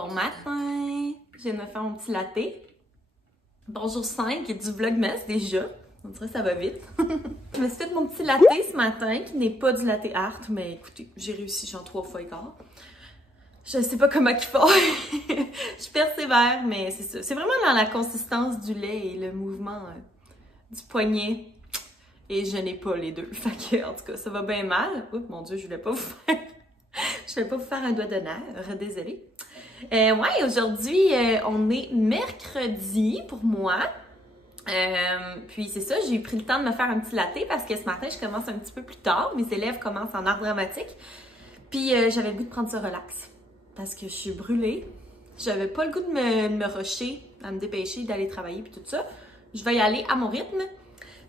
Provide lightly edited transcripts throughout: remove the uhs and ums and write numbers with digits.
Bon matin! Je viens de me faire mon petit latte. Bonjour 5 du Vlogmas déjà. On dirait que ça va vite. Je me suis fait mon petit latte ce matin, qui n'est pas du latte art, mais écoutez, j'ai réussi genre 3 fois et quart. Je sais pas comment il faut. Je persévère, mais c'est ça. C'est vraiment dans la consistance du lait et le mouvement du poignet. Et je n'ai pas les deux. Fait que, en tout cas, ça va bien mal. Oups, mon Dieu, je voulais pas vous faire... Je vais pas vous faire un doigt d'honneur, désolée. Ouais, aujourd'hui, on est mercredi pour moi. Puis c'est ça, j'ai pris le temps de me faire un petit latte parce que ce matin, je commence un petit peu plus tard. Mes élèves commencent en art dramatique. Puis j'avais le goût de prendre ça relax parce que je suis brûlée. J'avais pas le goût de me rusher, à me dépêcher d'aller travailler puis tout ça. Je vais y aller à mon rythme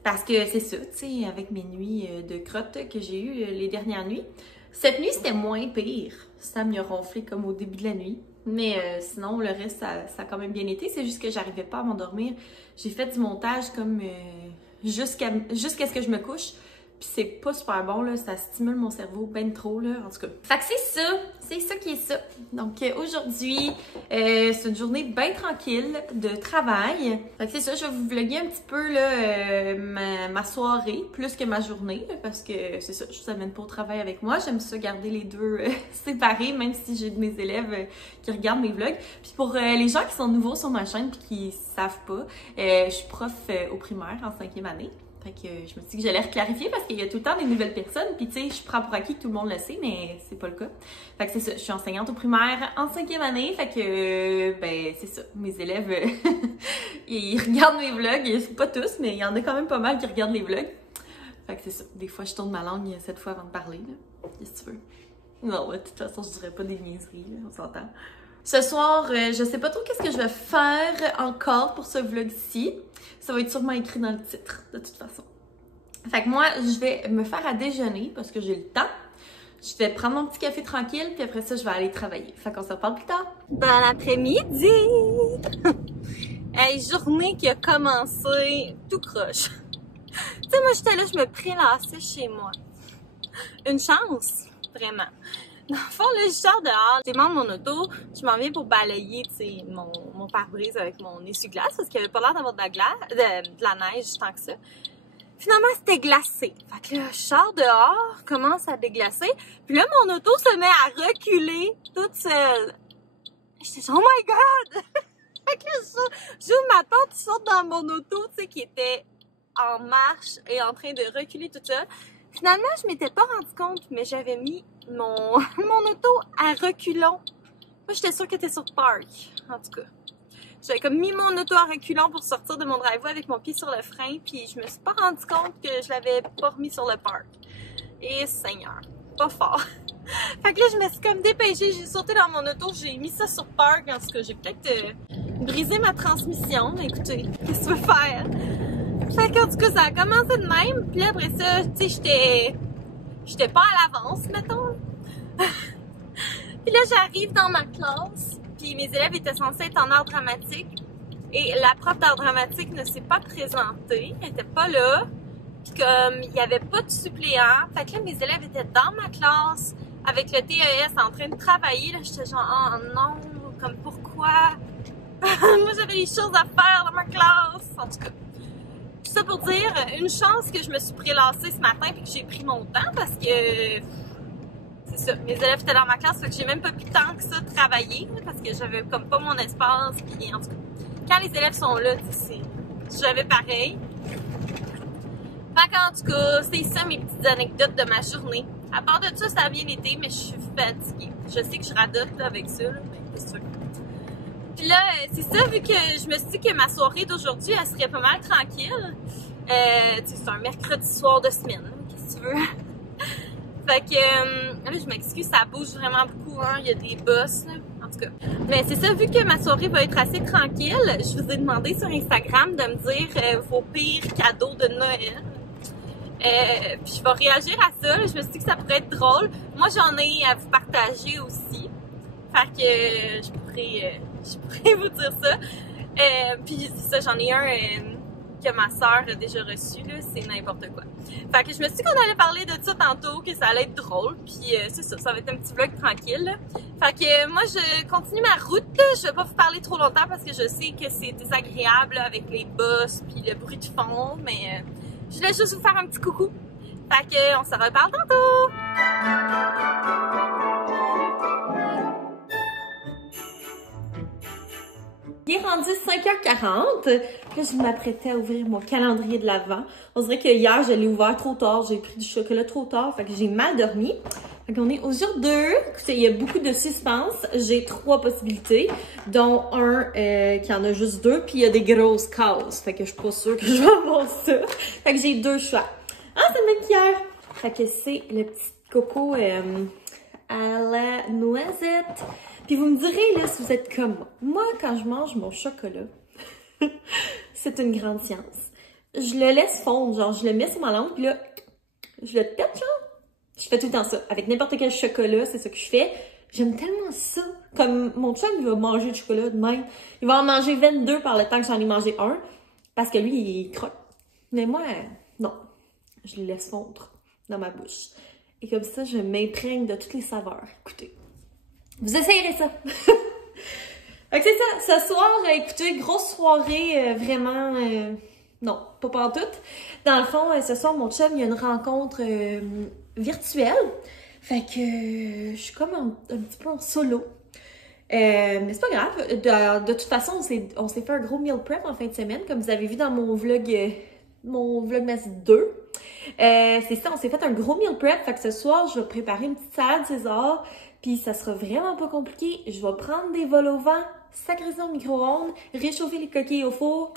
parce que c'est ça, tu sais, avec mes nuits de crotte que j'ai eues les dernières nuits. Cette nuit, c'était moins pire. Ça m'a ronflé comme au début de la nuit. Mais sinon, le reste, ça a quand même bien été. C'est juste que j'arrivais pas à m'endormir. J'ai fait du montage comme jusqu'à ce que je me couche. Puis c'est pas super bon, là. Ça stimule mon cerveau ben trop, là. En tout cas. Fait que c'est ça. C'est ça qui est ça. Donc aujourd'hui, c'est une journée bien tranquille de travail. Fait que c'est ça. Je vais vous vlogger un petit peu, là, ma soirée, plus que ma journée. Parce que c'est ça. Je vous amène pas au travail avec moi. J'aime ça garder les deux séparés, même si j'ai de mes élèves qui regardent mes vlogs. Puis pour les gens qui sont nouveaux sur ma chaîne puis qui savent pas, je suis prof au primaire en 5e année. Fait que je me suis dit que j'allais reclarifier parce qu'il y a tout le temps des nouvelles personnes. Puis tu sais, je prends pour acquis que tout le monde le sait, mais c'est pas le cas. Fait que c'est ça, je suis enseignante au primaire en 5e année. Fait que, ben c'est ça, mes élèves, ils regardent mes vlogs. Pas tous, mais il y en a quand même pas mal qui regardent les vlogs. Fait que c'est ça, des fois je tourne ma langue cette fois avant de parler. Qu'est-ce que tu veux? Non, ouais, de toute façon, je dirais pas des niaiseries, là, on s'entend. Ce soir, je sais pas trop qu'est-ce que je vais faire encore pour ce vlog-ci. Ça va être sûrement écrit dans le titre, de toute façon. Fait que moi, je vais me faire à déjeuner parce que j'ai le temps. Je vais prendre mon petit café tranquille, puis après ça, je vais aller travailler. Fait qu'on se reparle plus tard. Bon après-midi! Hey, journée qui a commencé tout croche. Tu sais, moi, j'étais là, je me prélassais chez moi. Une chance, vraiment. Dans le fond, là, je sors dehors, je démarre mon auto, je m'en viens pour balayer, tu sais, mon pare-brise avec mon essuie-glace parce qu'il avait pas l'air d'avoir de la neige tant que ça. Finalement, c'était glacé. Fait que là, je sors dehors, commence à déglacer, puis là, mon auto se met à reculer toute seule. J'étais genre, oh my god! Fait que là, j'ouvre ma porte, je sors dans mon auto, tu sais, qui était en marche et en train de reculer toute seule. Finalement, je m'étais pas rendu compte, mais j'avais mis mon auto à reculons. Moi, j'étais sûre qu'elle était sur park, en tout cas. J'avais comme mis mon auto à reculons pour sortir de mon driveway avec mon pied sur le frein, puis je me suis pas rendu compte que je l'avais pas remis sur le park. Et Seigneur, pas fort. Fait que là, je me suis comme dépêchée, j'ai sauté dans mon auto, j'ai mis ça sur park. En tout cas, j'ai peut-être brisé ma transmission, mais écoutez, qu'est-ce que tu veux faire? Fait qu'en tout cas, ça a commencé de même, puis là, après ça, tu sais, j'étais pas à l'avance, mettons. Puis là, j'arrive dans ma classe, puis mes élèves étaient censés être en art dramatique. Et la prof d'art dramatique ne s'est pas présentée, elle était pas là. Puis comme il y avait pas de suppléant, fait que là, mes élèves étaient dans ma classe avec le TES en train de travailler. Là, j'étais genre, oh non, comme pourquoi? Moi, j'avais des choses à faire dans ma classe. En tout cas, tout ça pour dire, une chance que je me suis prélassée ce matin et que j'ai pris mon temps parce que, c'est ça, mes élèves étaient dans ma classe, fait que j'ai même pas pu tant que ça travailler parce que j'avais comme pas mon espace. Puis en tout cas, quand les élèves sont là, j'avais pareil. Fait qu'en tout cas, c'est ça mes petites anecdotes de ma journée. À part de ça, ça a bien été, mais je suis fatiguée. Je sais que je radote là, avec ça, là, mais c'est sûr. Puis là, c'est ça, vu que je me suis dit que ma soirée d'aujourd'hui, elle serait pas mal tranquille. C'est un mercredi soir de semaine, qu'est-ce que tu veux? Fait que, là, je m'excuse, ça bouge vraiment beaucoup, hein, il y a des bosses, là, en tout cas. Mais c'est ça, vu que ma soirée va être assez tranquille, je vous ai demandé sur Instagram de me dire vos pires cadeaux de Noël. Puis je vais réagir à ça, là, je me suis dit que ça pourrait être drôle. Moi, j'en ai à vous partager aussi. Fait que je pourrais vous dire ça. Puis c'est ça, j'en ai un que ma soeur a déjà reçu, là, c'est n'importe quoi. Fait que je me suis dit qu'on allait parler de ça tantôt, que ça allait être drôle, puis c'est ça, ça va être un petit vlog tranquille, là. Fait que moi, je continue ma route, je vais pas vous parler trop longtemps parce que je sais que c'est désagréable là, avec les bosses puis le bruit de fond, mais je voulais juste vous faire un petit coucou. Fait que on se reparle tantôt! Il est rendu 5h40. Là, je m'apprêtais à ouvrir mon calendrier de l'Avent. On dirait que hier, je l'ai ouvert trop tard. J'ai pris du chocolat trop tard. Fait que j'ai mal dormi. Fait qu'on est au jour 2. Écoutez, il y a beaucoup de suspense. J'ai 3 possibilités, dont un qui en a juste 2. Puis il y a des grosses cases. Fait que je suis pas sûre que je vais avoir ça. Fait que j'ai 2 choix. Ah, c'est le maquillage! Fait que c'est le petit coco à la noisette. Puis vous me direz, là, si vous êtes comme moi. Moi, quand je mange mon chocolat, c'est une grande science. Je le laisse fondre, genre, je le mets sur ma langue, puis là, je le pète, genre. Je fais tout le temps ça. Avec n'importe quel chocolat, c'est ça que je fais. J'aime tellement ça. Comme mon chum, il va manger du chocolat de même. Il va en manger 22 par le temps que j'en ai mangé un. Parce que lui, il croque. Mais moi, non. Je le laisse fondre dans ma bouche. Et comme ça, je m'imprègne de toutes les saveurs. Écoutez. Vous essayerez ça! Donc c'est ça, ce soir, écoutez, grosse soirée, vraiment, non, pas pantoute. Dans le fond, ce soir, mon chum, il y a une rencontre virtuelle. Fait que je suis comme un petit peu en solo. Mais c'est pas grave, de toute façon, on s'est fait un gros meal prep en fin de semaine, comme vous avez vu dans mon Vlogmas 2. C'est ça, on s'est fait un gros meal prep, fait que ce soir, je vais préparer une petite salade César. Puis ça sera vraiment pas compliqué. Je vais prendre des vols au vent, sacrer ça au micro-ondes, réchauffer les coquilles au four.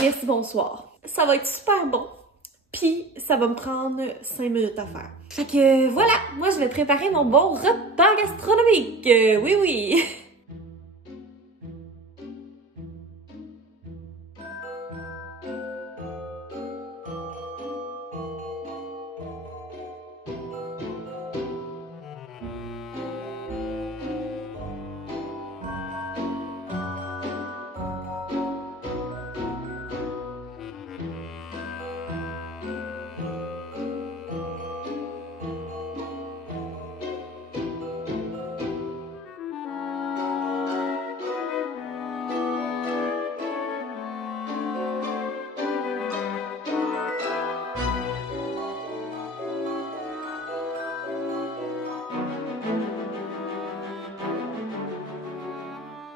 Merci, bonsoir. Ça va être super bon. Puis ça va me prendre 5 minutes à faire. Fait que voilà, moi je vais préparer mon bon repas gastronomique. Oui, oui.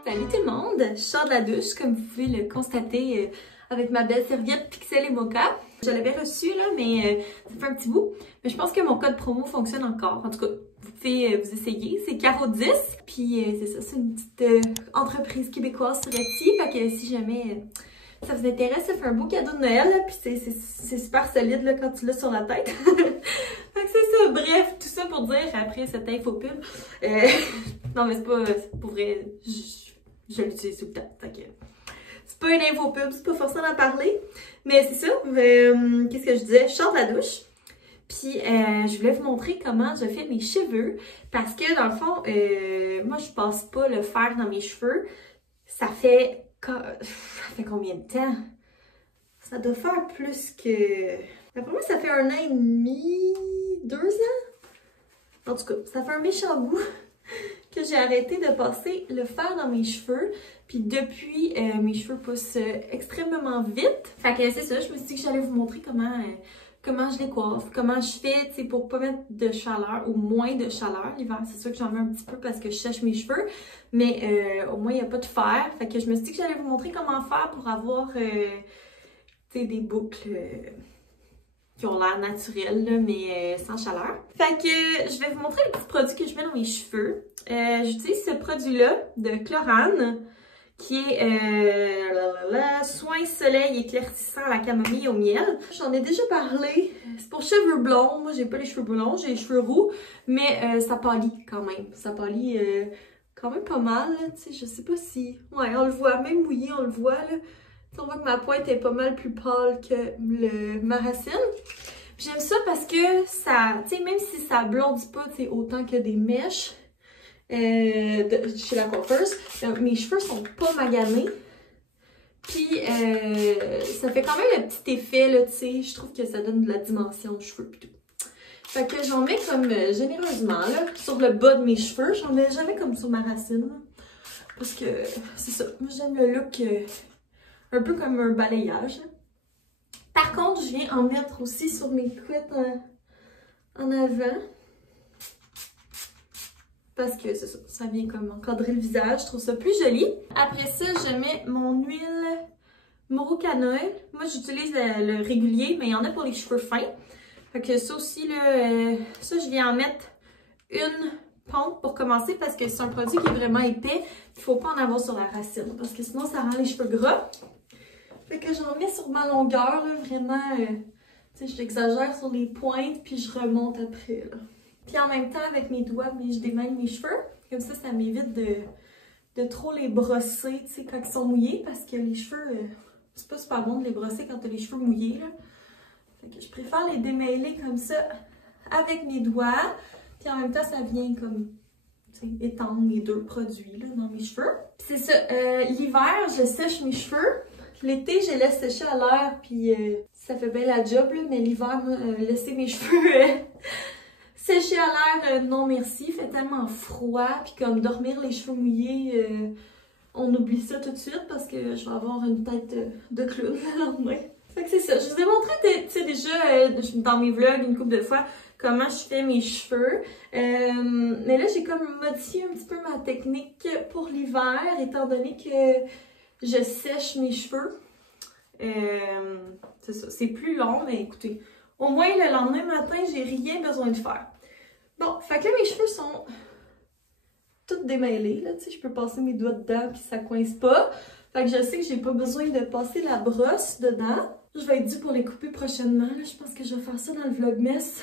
Salut tout le monde, je sors de la douche comme vous pouvez le constater avec ma belle serviette Pixel et Mocha. Je l'avais reçu là, mais ça fait un petit bout. Mais je pense que mon code promo fonctionne encore. En tout cas, vous pouvez vous essayer. C'est Caro10. Puis c'est ça, c'est une petite entreprise québécoise sur Etsy. Fait que si jamais ça vous intéresse, ça fait un beau cadeau de Noël. Là, puis c'est super solide là, quand tu l'as sur la tête. Fait que c'est ça, bref, tout ça pour dire après cette info pub. Non mais c'est pas pour vrai. Je l'utilise tout le temps. C'est pas une info pub, c'est pas forcément d'en parler. Mais c'est ça. Qu'est-ce que je disais? Je sors de la douche. Puis je voulais vous montrer comment je fais mes cheveux. Parce que dans le fond, moi je passe pas le fer dans mes cheveux. Ça fait combien de temps? Ça doit faire plus que... D'après moi, ça fait 1 an et demi, 2 ans. En tout cas, ça fait un méchant bout que j'ai arrêté de passer le fer dans mes cheveux. Puis depuis, mes cheveux poussent extrêmement vite. Fait que c'est ça, je me suis dit que j'allais vous montrer comment je les coiffe, comment je fais, tu sais, pour pas mettre de chaleur ou moins de chaleur l'hiver. C'est sûr que j'en mets un petit peu parce que je sèche mes cheveux, mais au moins il n'y a pas de fer. Fait que je me suis dit que j'allais vous montrer comment faire pour avoir, tu sais, des boucles qui ont l'air naturelles, là, mais sans chaleur. Fait que je vais vous montrer les petits produits que je mets dans mes cheveux. J'utilise ce produit-là de Chlorane, qui est soin soleil éclaircissant à la camomille au miel. J'en ai déjà parlé. C'est pour cheveux blonds. Moi, j'ai pas les cheveux blonds, j'ai les cheveux roux, mais ça pâlit quand même. Ça pâlit quand même pas mal. Tu sais, je sais pas si... Ouais, on le voit, même mouillé, on le voit, là. On voit que ma pointe est pas mal plus pâle que ma racine. J'aime ça parce que ça, tu sais, même si ça blondit pas, tu sais, autant que des mèches chez la coiffeuse, mes cheveux sont pas maganés. Puis, ça fait quand même le petit effet, là, tu sais. Je trouve que ça donne de la dimension aux cheveux pis tout. Fait que j'en mets comme généreusement, là, sur le bas de mes cheveux. J'en mets jamais comme sur ma racine, là. Parce que, c'est ça. Moi, j'aime le look un peu comme un balayage, là. Par contre, je viens en mettre aussi sur mes couettes en avant. Parce que c'est ça, ça vient comme encadrer le visage. Je trouve ça plus joli. Après ça, je mets mon huile Moro-Canoë. Moi, j'utilise le régulier, mais il y en a pour les cheveux fins. Fait que ça aussi, là, ça, je viens en mettre une pompe pour commencer parce que c'est un produit qui est vraiment épais. Il faut pas en avoir sur la racine parce que sinon, ça rend les cheveux gras. Fait que j'en mets sur ma longueur, là, vraiment, tu sais, j'exagère sur les pointes, puis je remonte après, là. Puis en même temps, avec mes doigts, je démêle mes cheveux. Comme ça m'évite de trop les brosser, tu sais, quand ils sont mouillés, parce que les cheveux, c'est pas super bon de les brosser quand t'as les cheveux mouillés, là. Fait que je préfère les démêler comme ça, avec mes doigts. Puis en même temps, ça vient comme, tu sais, étendre les deux produits, là, dans mes cheveux. Puis c'est ça, l'hiver, je sèche mes cheveux. L'été, je les laisse sécher à l'air, puis ça fait bien la job, là, mais l'hiver, laisser mes cheveux sécher à l'air, non merci, il fait tellement froid, puis comme dormir les cheveux mouillés, on oublie ça tout de suite parce que je vais avoir une tête de clown le lendemain. Fait que c'est ça, je vous ai montré, tu sais, déjà dans mes vlogs une couple de fois comment je fais mes cheveux, mais là, j'ai comme modifié un petit peu ma technique pour l'hiver, étant donné que je sèche mes cheveux. C'est ça, c'est plus long, mais écoutez, au moins le lendemain matin, j'ai rien besoin de faire. Bon, fait que là, mes cheveux sont tous démêlés, là, tu sais, je peux passer mes doigts dedans puis ça coince pas. Fait que je sais que j'ai pas besoin de passer la brosse dedans. Je vais être due pour les couper prochainement, là. Je pense que je vais faire ça dans le vlogmas.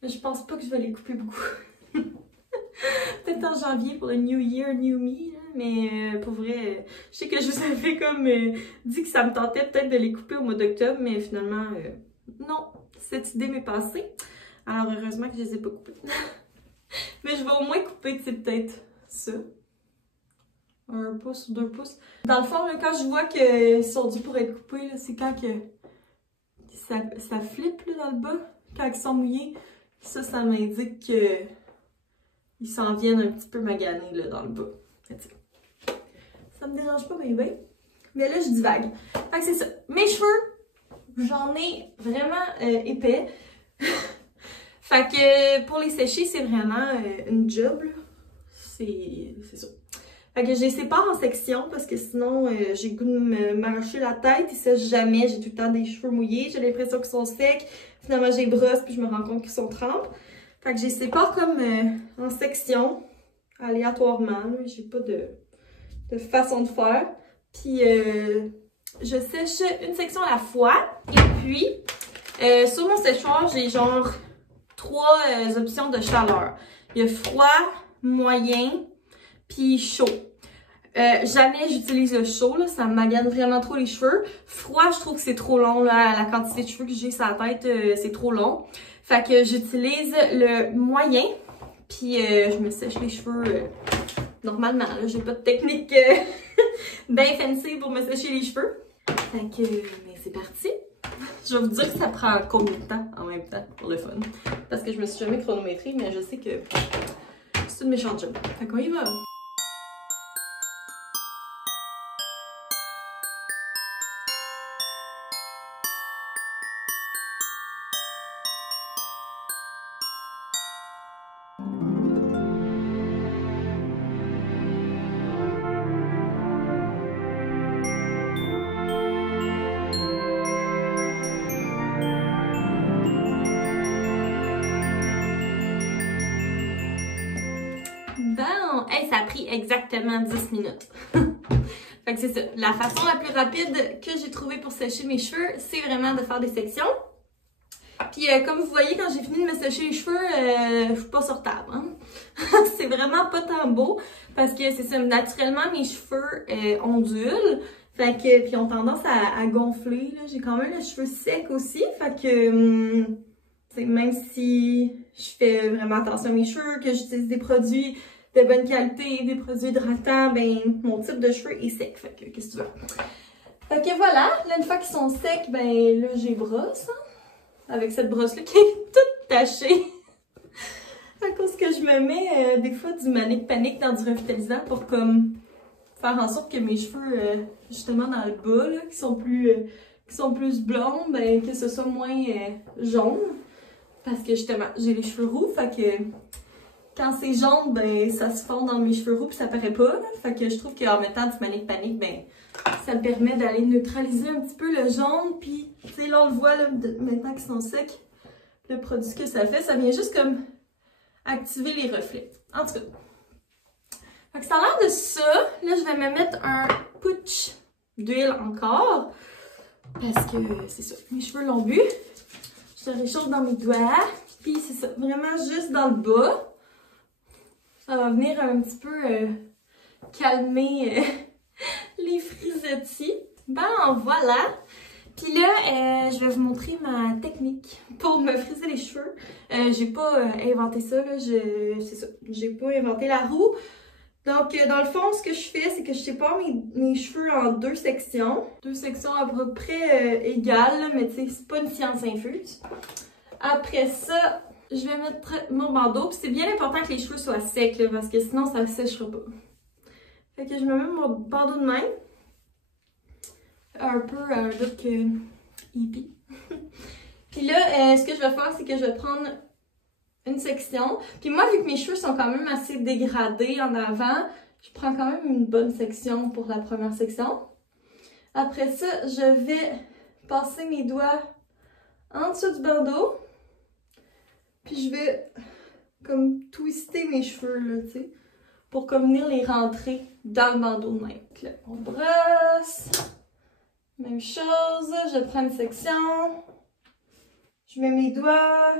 Mais je pense pas que je vais les couper beaucoup. Peut-être en janvier pour le New Year, New Me, là. Mais pour vrai, je sais que je vous avais comme dit que ça me tentait peut-être de les couper au mois d'octobre, mais finalement, non, cette idée m'est passée. Alors heureusement que je les ai pas coupés. Mais je vais au moins couper, tu sais, peut-être ça. 1 pouce ou 2 pouces. Dans le fond, là, quand je vois qu'ils sont durs pour être coupés, c'est quand que ça flippe là, dans le bas, quand ils sont mouillés. Ça m'indique qu'ils s'en viennent un petit peu maganés là, dans le bas. Ça me dérange pas, mais là, je divague. Fait que c'est ça. Mes cheveux, j'en ai vraiment épais. Fait que pour les sécher, c'est vraiment une job, là. C'est ça. Fait que je les sépare en sections parce que sinon, j'ai le goût de m'arracher la tête. Ils sèchent jamais. J'ai tout le temps des cheveux mouillés. J'ai l'impression qu'ils sont secs. Finalement, j'ai brosse puis je me rends compte qu'ils sont trempes. Fait que je les sépare comme en sections, aléatoirement. J'ai pas de façon de faire. Puis, je sèche une section à la fois. Et puis, sur mon séchoir, j'ai genre 3 options de chaleur. Il y a froid, moyen, puis chaud. Jamais j'utilise le chaud, là, ça me magane vraiment trop les cheveux. Froid, je trouve que c'est trop long, là, la quantité de cheveux que j'ai sur la tête, c'est trop long. Fait que j'utilise le moyen, puis je me sèche les cheveux normalement, là, j'ai pas de technique bien fancy pour me sécher les cheveux. Fait que, mais c'est parti! Je vais vous dire que ça prend combien de temps en même temps pour le fun. Parce que je me suis jamais chronométrée, mais je sais que c'est une méchante job. Fait qu'on y va! Bon, hey, ça a pris exactement 10 minutes. Fait que c'est ça. La façon la plus rapide que j'ai trouvée pour sécher mes cheveux, c'est vraiment de faire des sections. Puis comme vous voyez, quand j'ai fini de me sécher les cheveux, je suis pas sur table. Hein? C'est vraiment pas tant beau parce que c'est ça, naturellement mes cheveux ondulent. Fait que, puis ont tendance à gonfler. J'ai quand même les cheveux secs aussi. Fait que, même si je fais vraiment attention à mes cheveux, que j'utilise des produits de bonne qualité, des produits hydratants, ben mon type de cheveux est sec. Fait que, qu'est-ce que tu veux? Fait que voilà, là, une fois qu'ils sont secs, ben là, j'ai brosse, hein, avec cette brosse-là qui est toute tachée. À cause que je me mets des fois du Manic Panic dans du revitalisant pour comme faire en sorte que mes cheveux, justement dans le bas, là, qui sont plus blonds, ben que ce soit moins jaune. Parce que justement, j'ai les cheveux roux, fait que quand c'est jaune, ben ça se fond dans mes cheveux roux puis ça paraît pas. Là. Fait que je trouve qu'en mettant du Manic Panic, ben ça me permet d'aller neutraliser un petit peu le jaune. Puis, tu sais, là on le voit là, maintenant qu'ils sont secs, le produit que ça fait, ça vient juste comme activer les reflets. En tout cas. Fait que ça a l'air de ça. Là, je vais me mettre un putsch d'huile encore. Parce que c'est ça, mes cheveux l'ont bu. Je les réchauffe dans mes doigts. Puis c'est ça, vraiment juste dans le bas. Ça va venir un petit peu calmer les frisottis. Ben voilà. Puis là, je vais vous montrer ma technique pour me friser les cheveux. J'ai pas inventé ça, là. C'est ça, j'ai pas inventé la roue. Donc, dans le fond, ce que je fais, c'est que je sépare mes cheveux en deux sections. Deux sections à peu près égales, là, mais tu sais, c'est pas une science infuse. Après ça, je vais mettre mon bandeau. Puis c'est bien important que les cheveux soient secs, là, parce que sinon, ça séchera pas. Fait que je me mets mon bandeau de main. Un peu un look hippie. Puis là, ce que je vais faire, c'est que je vais prendre une section. Puis moi, vu que mes cheveux sont quand même assez dégradés en avant, je prends quand même une bonne section pour la première section. Après ça, je vais passer mes doigts en dessous du bandeau. Puis je vais comme twister mes cheveux, là, tu sais, pour comme venir les rentrer dans le bandeau de main. Donc là, on brosse. Même chose, je prends une section. Je mets mes doigts.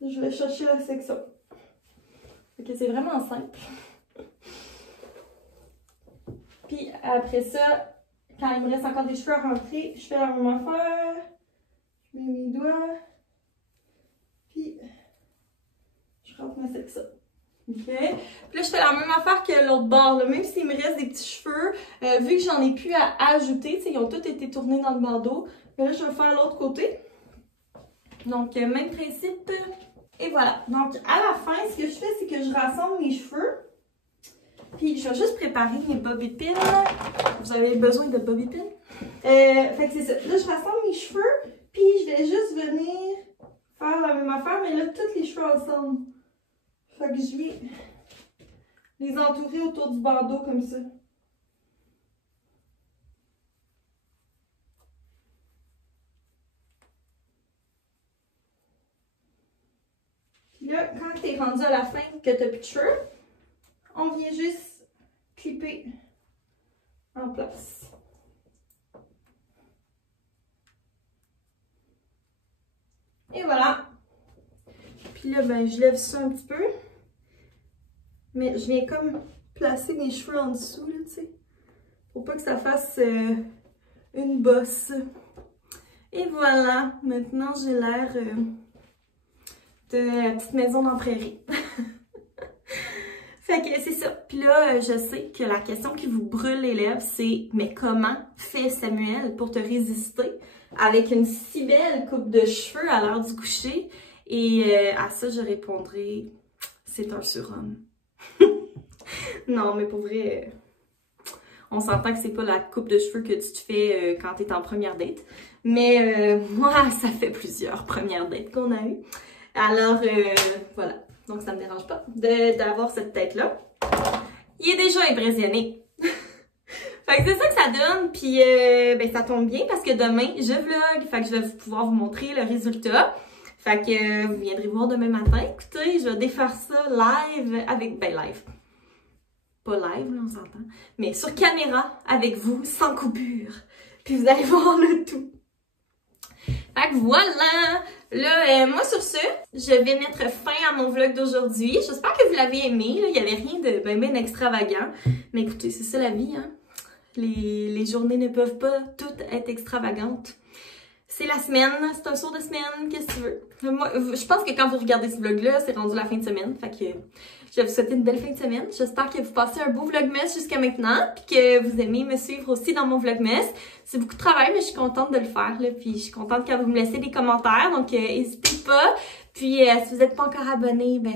Je vais chercher la section. Ok, c'est vraiment simple. Puis après ça, quand il me reste encore des cheveux à rentrer, je fais la même affaire. Je mets mes doigts. Puis je rentre ma section. Ok. Puis là, je fais la même affaire que l'autre bord. Là. Même s'il me reste des petits cheveux, vu que j'en ai plus à ajouter, ils ont tous été tournés dans le bandeau. Mais là, je vais faire l'autre côté. Donc, même principe. Et voilà. Donc, à la fin, ce que je fais, c'est que je rassemble mes cheveux. Puis, je vais juste préparer mes bobby pins. Vous avez besoin de bobby pins? Fait que c'est ça. Là, je rassemble mes cheveux. Puis, je vais juste venir faire la même affaire, mais là, tous les cheveux ensemble. Fait que je vais les entourer autour du bandeau comme ça. Puis là, quand tu es rendu à la fin que tu n'as plus de cheveux, on vient juste clipper en place. Et voilà. Puis là, ben, je lève ça un petit peu. Mais je viens comme placer mes cheveux en dessous, là, tu sais. Pour pas que ça fasse une bosse. Et voilà. Maintenant, j'ai l'air de la petite maison dans la prairie. Fait que c'est ça. Puis là, je sais que la question qui vous brûle les lèvres, c'est « Mais comment fait Samuel pour te résister avec une si belle coupe de cheveux à l'heure du coucher? » Et à ça, je répondrai « C'est un surhomme. » Non, mais pour vrai, on s'entend que c'est pas la coupe de cheveux que tu te fais quand t'es en première date. Mais moi, ça fait plusieurs premières dates qu'on a eues. Alors, voilà. Donc, ça me dérange pas d'avoir cette tête-là. Il est déjà impressionné. Fait que c'est ça que ça donne. Puis, ben, ça tombe bien parce que demain, je vlog. Fait que je vais pouvoir vous montrer le résultat. Fait que vous viendrez voir demain matin. Écoutez, je vais défaire ça live avec... Ben, live. Pas live, là, on s'entend. Mais sur caméra, avec vous, sans coupure. Puis vous allez voir le tout. Fait que voilà! Là, moi sur ce, je vais mettre fin à mon vlog d'aujourd'hui. J'espère que vous l'avez aimé. Là. Il n'y avait rien de ben extravagant. Mais écoutez, c'est ça la vie, hein? Les journées ne peuvent pas toutes être extravagantes. c'est la semaine, c'est un saut de semaine, qu'est-ce que tu veux? Moi, je pense que quand vous regardez ce vlog-là, c'est rendu la fin de semaine, fait que je vais vous souhaiter une belle fin de semaine. J'espère que vous passez un beau vlogmas jusqu'à maintenant, puis que vous aimez me suivre aussi dans mon vlogmas. C'est beaucoup de travail, mais je suis contente de le faire, là, puis je suis contente quand vous me laissez des commentaires, donc n'hésitez pas. Puis si vous n'êtes pas encore abonné, ben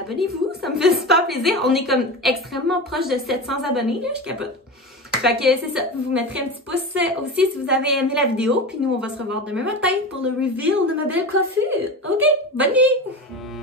abonnez-vous, ça me fait super plaisir. On est comme extrêmement proche de 700 abonnés, là, je capote. Fait que c'est ça, vous mettrez un petit pouce aussi si vous avez aimé la vidéo. Puis nous, on va se revoir demain matin pour le reveal de ma belle coiffure. OK, bonne nuit!